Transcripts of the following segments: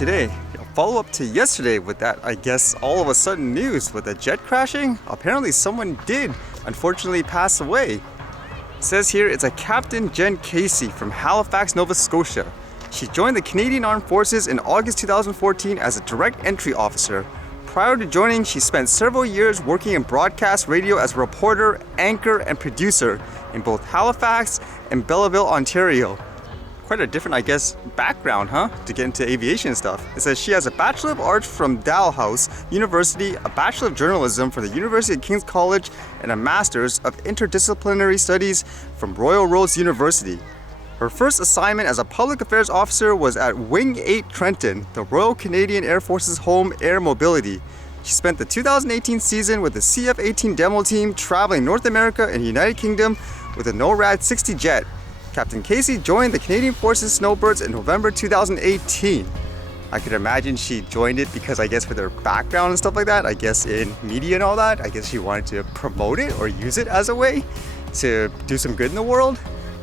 today. Follow up to yesterday with that, I guess, all of a sudden news with a jet crashing. Apparently someone did unfortunately pass away. It says here it's a Captain Jenn Casey from Halifax, Nova Scotia. She joined the Canadian Armed Forces in August 2014 as a direct entry officer. Prior to joining, she spent several years working in broadcast radio as a reporter, anchor, and producer in both Halifax and Belleville, Ontario. Quite a different, I guess, background, to get into aviation stuff. It says she has a Bachelor of Arts from Dalhousie University, a Bachelor of Journalism from the University of King's College, and a Master's of Interdisciplinary Studies from Royal Roads University. Her first assignment as a public affairs officer was at Wing 8 Trenton, the Royal Canadian Air Force's home air mobility. She spent the 2018 season with the CF-18 demo team traveling North America and United Kingdom with a NORAD 60 jet. Captain Casey joined the Canadian Forces Snowbirds in November 2018. I could imagine she joined it because I guess with her background and stuff like that, I guess in media and all that, I guess she wanted to promote it or use it as a way to do some good in the world.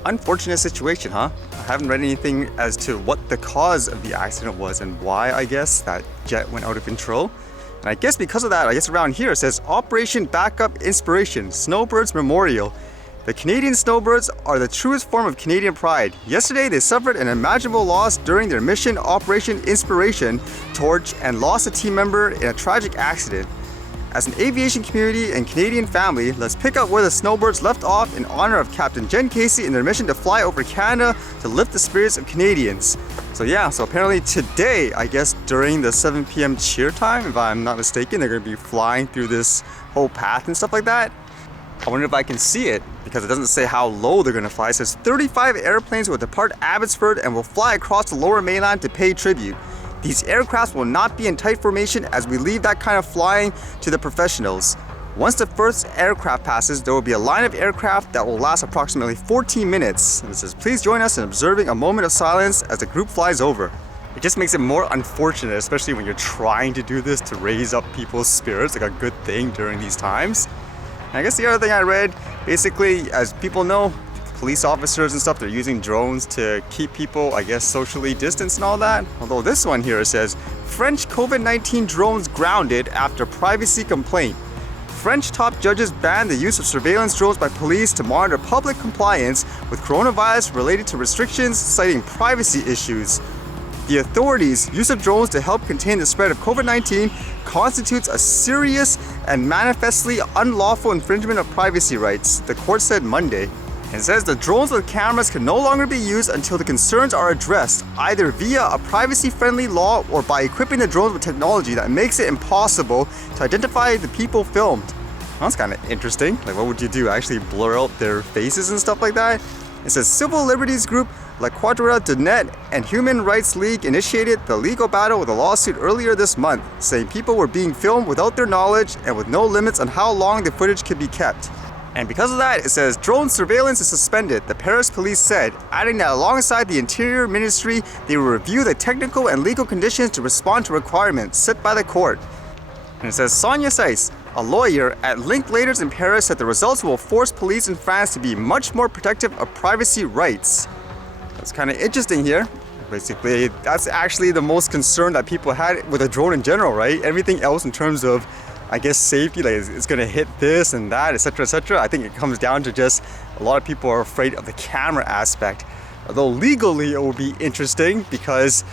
Unfortunate situation, I haven't read anything as to what the cause of the accident was and why, I guess, that jet went out of control. And I guess because of that, I guess around here it says Operation Backup Inspiration, Snowbirds Memorial. The Canadian Snowbirds are the truest form of Canadian pride. Yesterday, they suffered an unimaginable loss during their mission Operation Inspiration Torch and lost a team member in a tragic accident. As an aviation community and Canadian family, let's pick up where the Snowbirds left off in honor of Captain Jenn Casey in their mission to fly over Canada to lift the spirits of Canadians. So apparently today, I guess during the 7 p.m. cheer time, if I'm not mistaken, they're going to be flying through this whole path and stuff like that. I wonder if I can see it, because it doesn't say how low they're going to fly. It says 35 airplanes will depart Abbotsford and will fly across the lower mainland to pay tribute. These aircrafts will not be in tight formation as we leave that kind of flying to the professionals. Once the first aircraft passes, there will be a line of aircraft that will last approximately 14 minutes. And it says, please join us in observing a moment of silence as the group flies over. It just makes it more unfortunate, especially when you're trying to do this to raise up people's spirits, like a good thing during these times. And I guess the other thing I read, basically, as people know, police officers and stuff, they're using drones to keep people, I guess, socially distanced and all that. Although this one here says, French COVID-19 drones grounded after privacy complaint. French top judges banned the use of surveillance drones by police to monitor public compliance with coronavirus related to restrictions, citing privacy issues. The authorities' use of drones to help contain the spread of COVID-19 constitutes a serious and manifestly unlawful infringement of privacy rights, the court said Monday. It says the drones with cameras can no longer be used until the concerns are addressed, either via a privacy-friendly law or by equipping the drones with technology that makes it impossible to identify the people filmed. That's kind of interesting. Like, what would you do? Actually blur out their faces and stuff like that? It says civil liberties group La Quadrilla de Net and Human Rights League initiated the legal battle with a lawsuit earlier this month, saying people were being filmed without their knowledge and with no limits on how long the footage could be kept. And because of that, it says drone surveillance is suspended, the Paris police said, adding that alongside the Interior Ministry, they will review the technical and legal conditions to respond to requirements set by the court. And it says Sonia Saiss, a lawyer at Linklaters in Paris, said the results will force police in France to be much more protective of privacy rights. That's kind of interesting here. Basically, that's actually the most concern that people had with a drone in general, right? Everything else in terms of, I guess, safety, like it's going to hit this and that, etc., etc. I think it comes down to just a lot of people are afraid of the camera aspect. Although legally it will be interesting, because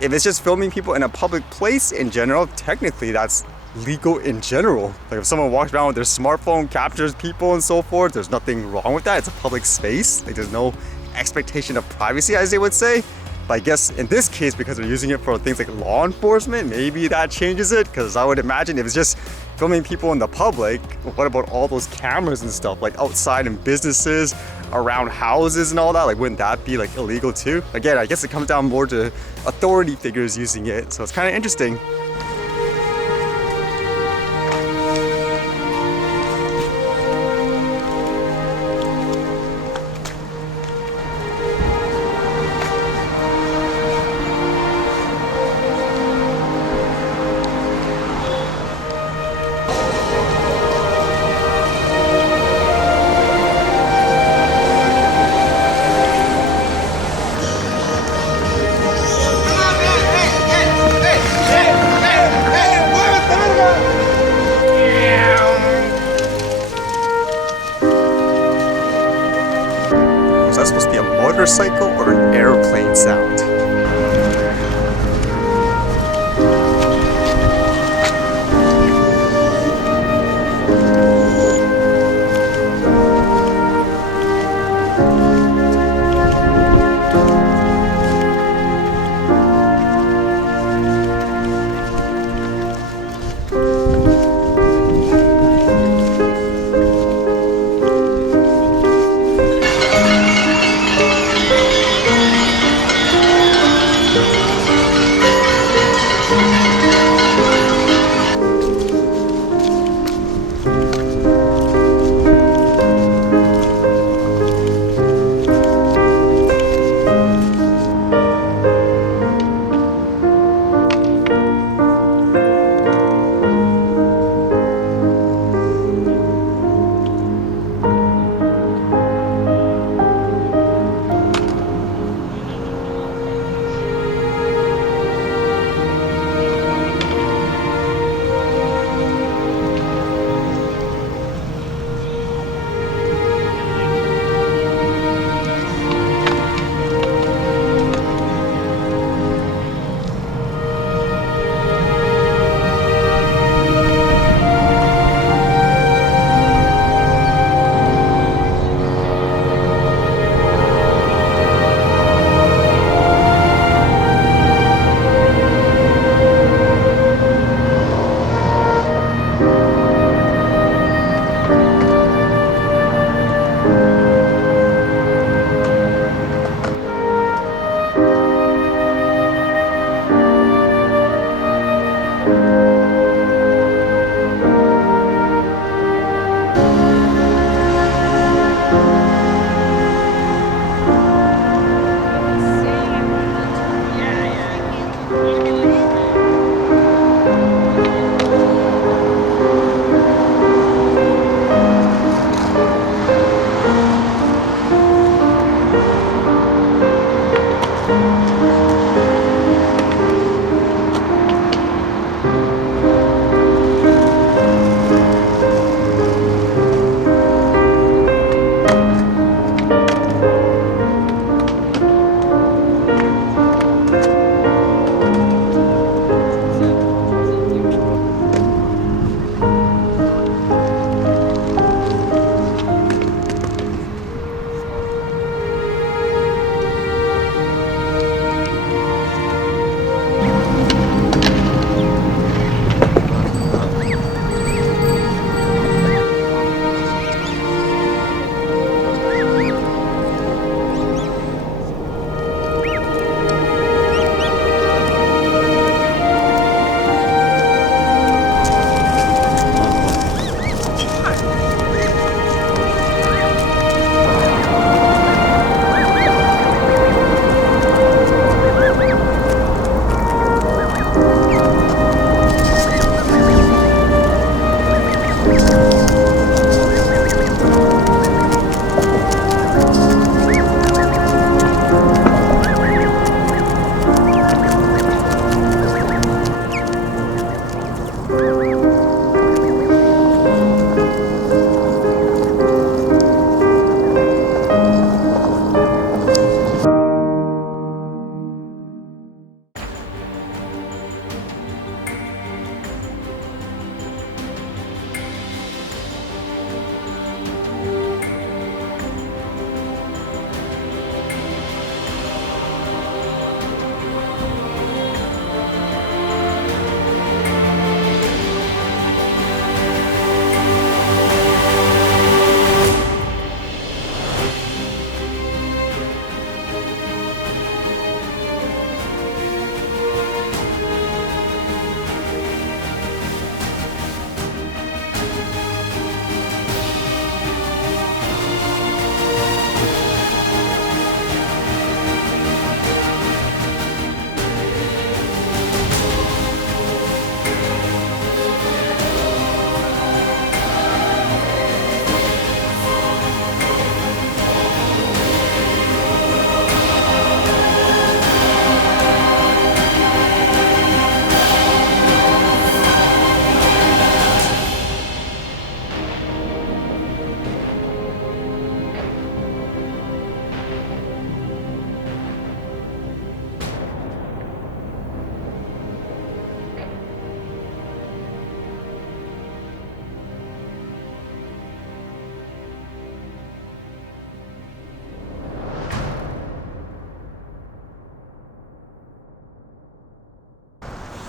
if it's just filming people in a public place in general, technically that's legal in general. Like if someone walks around with their smartphone, captures people and so forth, there's nothing wrong with that. It's a public space. Like there's no expectation of privacy, as they would say. But I guess in this case, because they're using it for things like law enforcement, maybe that changes it. Because I would imagine if it's just filming people in the public, what about all those cameras and stuff, like outside in businesses, around houses and all that? Like, wouldn't that be like illegal too? Again, I guess it comes down more to authority figures using it. So it's kind of interesting. motorcycle or an airplane sound.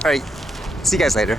Alright, see you guys later.